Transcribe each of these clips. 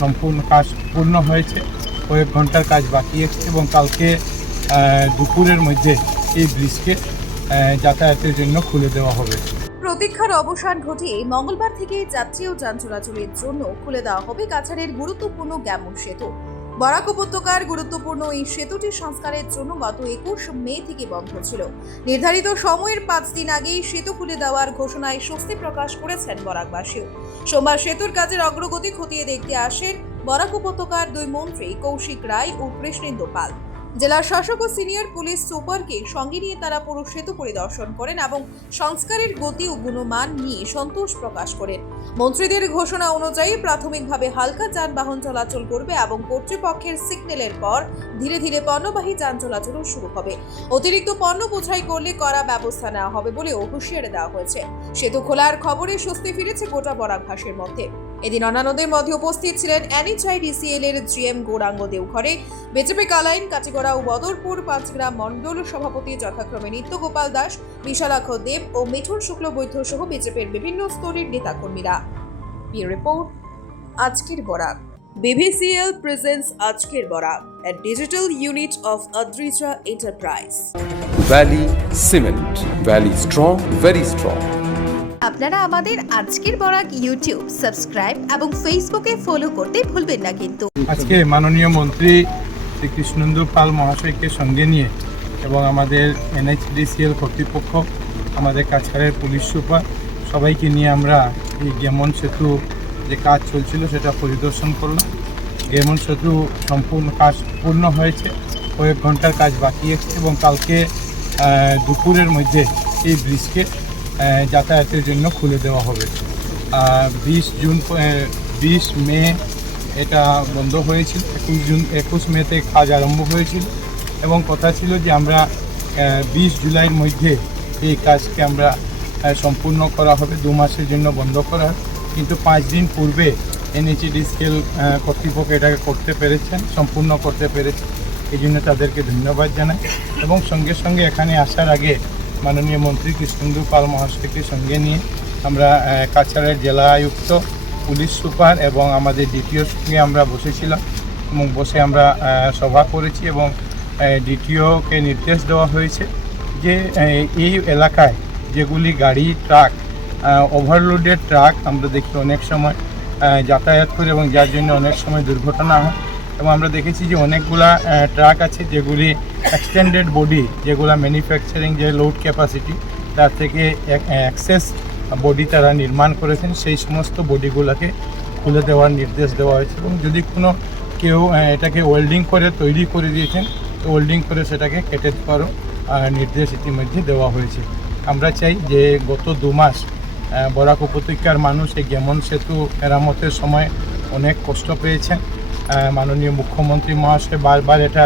সম্পূর্ণ কাজ পূর্ণ হয়েছে, কয়েক ঘন্টার কাজ বাকি আছে এবং কালকে দুপুরের মধ্যে এই ব্রিজকে যাতায়াতের জন্য খুলে দেওয়া হবে। প্রতীক্ষার অবসান ঘটিয়ে মঙ্গলবার থেকে যাত্রী ও যান চলাচলের জন্য খুলে দেওয়া হবে কাছাড়ের গুরুত্বপূর্ণ গ্যামন সেতু। বরাক উপত্যকার গুরুত্বপূর্ণ এই সেতুটি সংস্কারের জন্য গত 21 মে থেকে বন্ধ ছিল। নির্ধারিত সময়ের 5 দিন আগেই সেতু খুলে দেওয়ার ঘোষণায় স্বস্তি প্রকাশ করেছেন বরাকবাসীও। সোমবার সেতুর কাজের অগ্রগতি খতিয়ে দেখতে আসেন বরাক উপত্যকার দুই মন্ত্রী কৌশিক রায় ও কৃষ্ণেন্দু পাল। জেলার শাসক ও সিনিয়র পুলিশ সুপারকে সঙ্গে নিয়ে তারা পুরো সেতু পরিদর্শন করেন এবং সংস্কারের গতি ও গুণমান নিয়ে সন্তোষ প্রকাশ করেন। মন্ত্রীদের ঘোষণা অনুযায়ী প্রাথমিকভাবে হালকা যানবাহন চলাচল করবে এবং কর্তৃপক্ষের সিগন্যালের পর ধীরে ধীরে পণ্যবাহী যান চলাচলও শুরু হবে। অতিরিক্ত পণ্য বোঝাই করলে কড়া ব্যবস্থা নেওয়া হবে বলেও হুঁশিয়ারি দেওয়া হয়েছে। সেতু খোলার খবরে স্বস্তি ফিরেছে গোটা বরাকবাসীর মধ্যে। এদিন অন্যান্যদের মধ্যে উপস্থিত ছিলেন NHIDCL এর GM গৌরাঙ্গ দেওঘরে, বিজেপি কালাইন, কাটিগড়া ও বদরপুর পাঁচগ্রাম মণ্ডল সভাপতি যথাক্রমে নিত্য গোপাল দাস, বিশালাক্ষ দেব ও মিঠুন শুক্লবৈদ্য সহ বিজেপির বিভিন্ন স্তরের নেতাকর্মীরা। ব্যুরো রিপোর্ট, আজকের বরাক। BVCL presents আজকের Barak, a digital unit of Adrija Enterprise. Valley Cement. Valley strong, very strong. আপনারা আমাদের আজকের বরাক ইউটিউব সাবস্ক্রাইব এবং ফেসবুকে ফলো করতে ভুলবেন না কিন্তু। আজকে মাননীয় মন্ত্রী শ্রী কৃষ্ণেন্দু পাল মহাশয়কে সঙ্গে নিয়ে এবং আমাদের NHIDCL কর্তৃপক্ষ, আমাদের কাছাড়ের পুলিশ সুপার সবাইকে নিয়ে আমরা এই গ্যামন সেতু যে কাজ চলছিল সেটা পরিদর্শন করলাম। গ্যামন সেতু সম্পূর্ণ কাজ পূর্ণ হয়েছে, কয়েক ঘন্টার কাজ বাকি আছে এবং কালকে দুপুরের মধ্যে এই ব্রিজকে যাতায়াতের জন্য খুলে দেওয়া হবে। 20 মে এটা বন্ধ হয়েছিল, 21 মেতে কাজ আরম্ভ হয়েছিল এবং কথা ছিল যে আমরা 20 জুলাইয়ের মধ্যে এই কাজকে আমরা সম্পূর্ণ করা হবে, 2 মাসের জন্য বন্ধ করা হবে। কিন্তু 5 দিন পূর্বে NHIDCL কর্তৃপক্ষ এটাকে করতে পেরেছেন, সম্পূর্ণ করতে পেরেছেন, এই জন্য তাদেরকে ধন্যবাদ জানাই। এবং সঙ্গে সঙ্গে এখানে আসার আগে মাননীয় মন্ত্রী কৃষ্ণেন্দু পাল মহাশয়কে সঙ্গে নিয়ে আমরা কাছাড়ের জেলা আয়ুক্ত, পুলিশ সুপার এবং আমাদের DTOর সঙ্গে আমরা বসেছিলাম এবং বসে আমরা সভা করেছি এবং DTOকে নির্দেশ দেওয়া হয়েছে যে এই এলাকায় যেগুলি গাড়ি, ট্রাক, ওভারলোডেড ট্রাক আমরা দেখি অনেক সময় যাতায়াত করে এবং যার জন্য অনেক সময় দুর্ঘটনা হয়। এবং আমরা দেখেছি যে অনেকগুলা ট্রাক আছে যেগুলি এক্সটেন্ডেড বডি, যেগুলা ম্যানুফ্যাকচারিং যে লোড ক্যাপাসিটি তার থেকে এক্সেস বডি তারা নির্মাণ করেছেন, সেই সমস্ত বডিগুলোকে খুলে দেওয়ার নির্দেশ দেওয়া হয়েছে। এবং যদি কোনো কেউ এটাকে ওয়েল্ডিং করে তৈরি করে দিয়েছেন তো ওয়েল্ডিং করে সেটাকে কেটে দেওয়ারও নির্দেশ ইতিমধ্যে দেওয়া হয়েছে। আমরা চাই যে গত 2 মাস বরাক উপত্যকার মানুষ এই গ্যামন সেতু মেরামতের সময় অনেক কষ্ট পেয়েছেন। মাননীয় মুখ্যমন্ত্রী মহাশয় বারবার এটা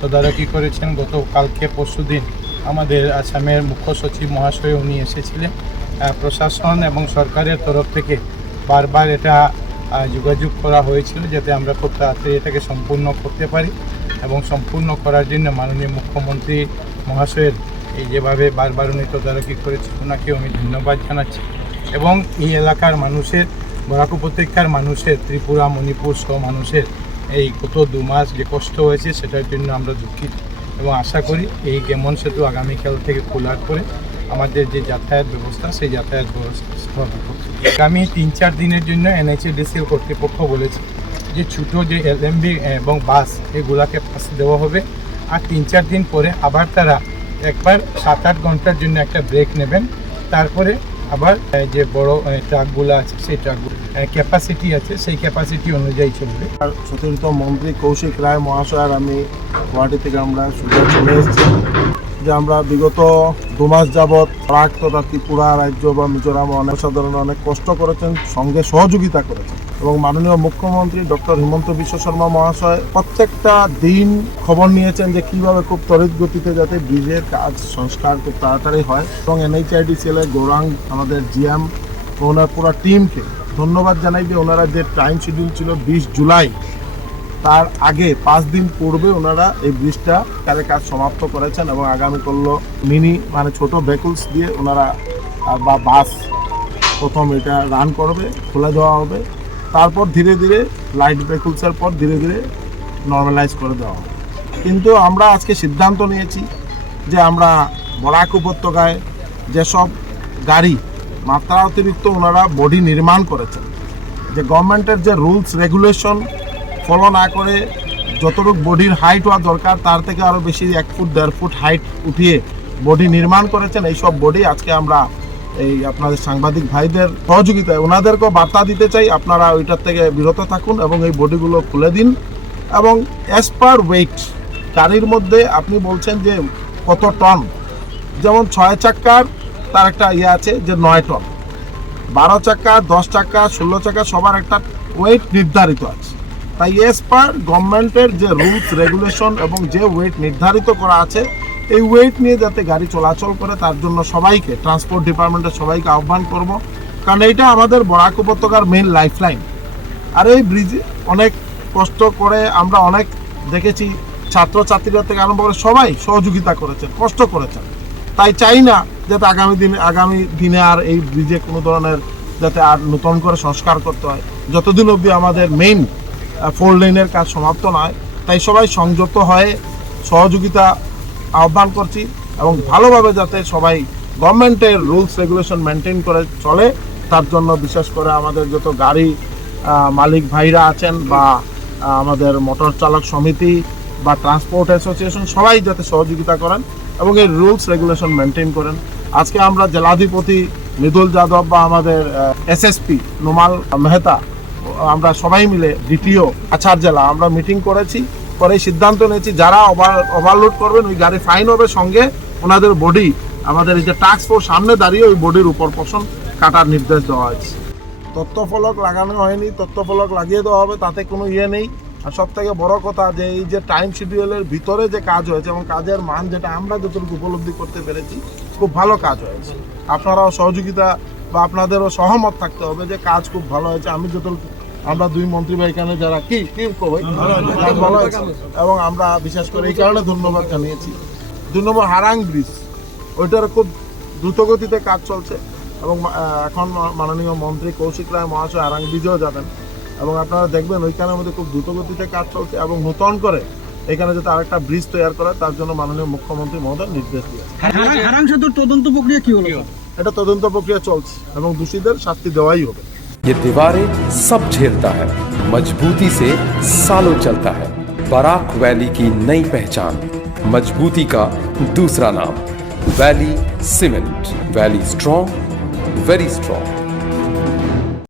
তদারকি করেছেন। গতকালকে পরশুদিন আমাদের আসামের মুখ্য সচিব মহাশয় উনি এসেছিলেন। প্রশাসন এবং সরকারের তরফ থেকে বারবার এটা যোগাযোগ করা হয়েছিল যাতে আমরা খুব তাড়াতাড়ি এটাকে সম্পূর্ণ করতে পারি এবং সম্পূর্ণ করার জন্য মাননীয় মুখ্যমন্ত্রী মহাশয়ের এই যেভাবে বারবার উনি তদারকি করেছেন ওনাকে আমি ধন্যবাদ জানাচ্ছি। এবং এই এলাকার মানুষের, বরাক উপত্যকার মানুষের, ত্রিপুরা, মণিপুর সহ মানুষের এই গত 2 মাস যে কষ্ট হয়েছে সেটার জন্য আমরা দুঃখিত এবং আশা করি এই গ্যামন সেতু আগামীকাল থেকে খোলার পরে আমাদের যে যাতায়াত ব্যবস্থা সেই যাতায়াত ব্যবস্থা স্বাভাবিক হবে। আগামী 3-4 দিনের জন্য NHIDCL কর্তৃপক্ষ বলেছে যে ছোটো যে LMB এবং বাস এগুলাকে পাস দেওয়া হবে আর 3-4 দিন পরে আবার তারা একবার 7-8 ঘন্টার জন্য একটা ব্রেক নেবেন, তারপরে আবার যে বড় ট্রাকগুলো আছে সেই ট্রাকগুলো ক্যাপাসিটি আছে সেই ক্যাপাসিটি অনুযায়ী চলবে। আর সতীর্থ মন্ত্রী কৌশিক রায় মহাশয় আর আমি গুয়াহাটি থেকে আমরা সুযোগ চলে এসেছি যে আমরা বিগত 2 মাস যাবৎ ট্রাক তথা ত্রিপুরা রাজ্য বা মিজোরাম অনেক সাধারণ অনেক কষ্ট করেছেন, সঙ্গে সহযোগিতা করেছেন এবং মাননীয় মুখ্যমন্ত্রী ডক্টর হিমন্ত বিশ্ব শর্মা মহাশয় প্রত্যেকটা দিন খবর নিয়েছেন যে কীভাবে খুব ত্বরিত গতিতে যাতে ব্রিজের কাজ সংস্কার খুব তাড়াতাড়ি হয়। এবং NHIDCL এর গৌরাঙ্গ আমাদের GM ওনার পুরো টিমকে ধন্যবাদ জানাই যে ওনারা যে টাইম শিডিউল ছিল 20 জুলাই তার আগে 5 দিন পূর্বে ওনারা এই ব্রিজটা কাজ সমাপ্ত করেছেন এবং আগামী করলো মিনি মানে ছোট ভেহিকলস দিয়ে ওনারা বা বাস প্রথম এটা রান করবে, খুলে দেওয়া হবে তারপর ধীরে ধীরে লাইট ভেহিকলসের পর ধীরে ধীরে নর্মালাইজ করে দেওয়া হবে। কিন্তু আমরা আজকে সিদ্ধান্ত নিয়েছি যে আমরা বরাক উপত্যকায় যেসব গাড়ি মাত্রা অতিরিক্ত ওনারা বডি নির্মাণ করেছেন, যে গভর্নমেন্টের যে রুলস রেগুলেশন ফলো না করে যতটুকু বডির হাইট হওয়া দরকার তার থেকে আরও বেশি 1 ফুট 1.5 ফুট হাইট উঠিয়ে বডি নির্মাণ করেছেন, এইসব বডি আজকে আমরা এই আপনাদের সাংবাদিক ভাইদের সহযোগিতায় ওনাদেরকেও বার্তা দিতে চাই, আপনারা ওইটার থেকে বিরত থাকুন এবং এই বডিগুলো খুলে দিন। এবং অ্যাজ পার ওয়েট গাড়ির মধ্যে আপনি বলছেন যে কত টন, যেমন 6 চাক্কার তার একটা ইয়ে আছে যে 9 টন, 12 চাক্কা, 10 চাক্কা, 16 চাক্কা সবার একটা ওয়েট নির্ধারিত আছে। তাই এস পার গভর্নমেন্টের যে রুলস রেগুলেশন এবং যে ওয়েট নির্ধারিত করা আছে এই ওয়েট নিয়ে যাতে গাড়ি চলাচল করে তার জন্য সবাইকে ট্রান্সপোর্ট ডিপার্টমেন্টের সবাইকে আহ্বান করব, কারণ এইটা আমাদের বরাক উপত্যকার মেইন লাইফলাইন। আর এই ব্রিজে অনেক কষ্ট করে আমরা অনেক দেখেছি, ছাত্রছাত্রীরা থেকে আরম্ভ করে সবাই সহযোগিতা করেছেন, কষ্ট করেছেন। তাই চাই না যাতে আগামী দিনে আর এই ব্রিজে কোনো ধরনের যাতে আর নতুন করে সংস্কার করতে হয়, যতদিন অবধি আমাদের মেইন 4 লেনের কাজ সমাপ্ত নয়। তাই সবাই সংযত হয়ে সহযোগিতা আহ্বান করছি এবং ভালোভাবে যাতে সবাই গভর্নমেন্টের রুলস রেগুলেশন মেনটেন করে চলে তার জন্য বিশেষ করে আমাদের যত গাড়ি মালিক ভাইরা আছেন বা আমাদের মোটর চালক সমিতি বা ট্রান্সপোর্ট অ্যাসোসিয়েশন সবাই যাতে সহযোগিতা করেন এবং এই রুলস রেগুলেশন মেনটেন করেন। আজকে আমরা জেলাধিপতি মৃদুল যাদব বা আমাদের এসএসপি নোমাল মেহতা আমরা সবাই মিলে দ্বিতীয় কাছাড় জেলা আমরা মিটিং করেছি, পরে সিদ্ধান্ত নিয়েছি যারা ওভারলোড করবেন ওই গাড়ি ফাইন হবে, সঙ্গে ওনাদের বডি আমাদের এই যে টাস্ক ফোর্স সামনে দাঁড়িয়ে ওই বডির উপর পোষণ কাটার নির্দেশ দেওয়া হয়েছে। তথ্যফলক লাগানো হয়নি, তথ্যফলক লাগিয়ে দেওয়া হবে, তাতে কোনো ইয়ে নেই। আর সব থেকে বড় কথা যে এই যে টাইম শিডিউলের ভিতরে যে কাজ হয়েছে এবং কাজের মান যেটা আমরা যতটুকু উপলব্ধি করতে পেরেছি খুব ভালো কাজ হয়েছে। আপনারাও সহযোগিতা বা আপনাদেরও সহমত থাকতে হবে যে কাজ খুব ভালো হয়েছে। আমি যতটুকু আমরা 2 মন্ত্রী ভাই এখানে যারা কি ভালো হয়েছে এবং আমরা বিশেষ করে এই কারণে ধন্যবাদ জানিয়েছি। 2 নম্বর হারাং ব্রিজ, ওইটার খুব দ্রুতগতিতে কাজ চলছে এবং এখন মাননীয় মন্ত্রী কৌশিক রায় মহাশয় হারাং ব্রিজেও যাবেন এবং আপনারা দেখবেন ওইখানের মধ্যে খুব দ্রুতগতিতে কাজ চলছে এবং নতুন করে এখানে যাতে আরেকটা ব্রিজ তৈরি করে তার জন্য মাননীয় মুখ্যমন্ত্রী মহোদয় নির্দেশ দিয়েছে। হারাং সেতুর তদন্ত প্রক্রিয়া কি হলো? এটা তদন্ত প্রক্রিয়া চলছে এবং দোষীদের শাস্তি দেওয়াই হবে। ये दीवारें सब झेलता है, मजबूती से सालों चलता है। बराक वैली की नई पहचान, मजबूती का दूसरा नाम, valley cement. Valley strong, very strong.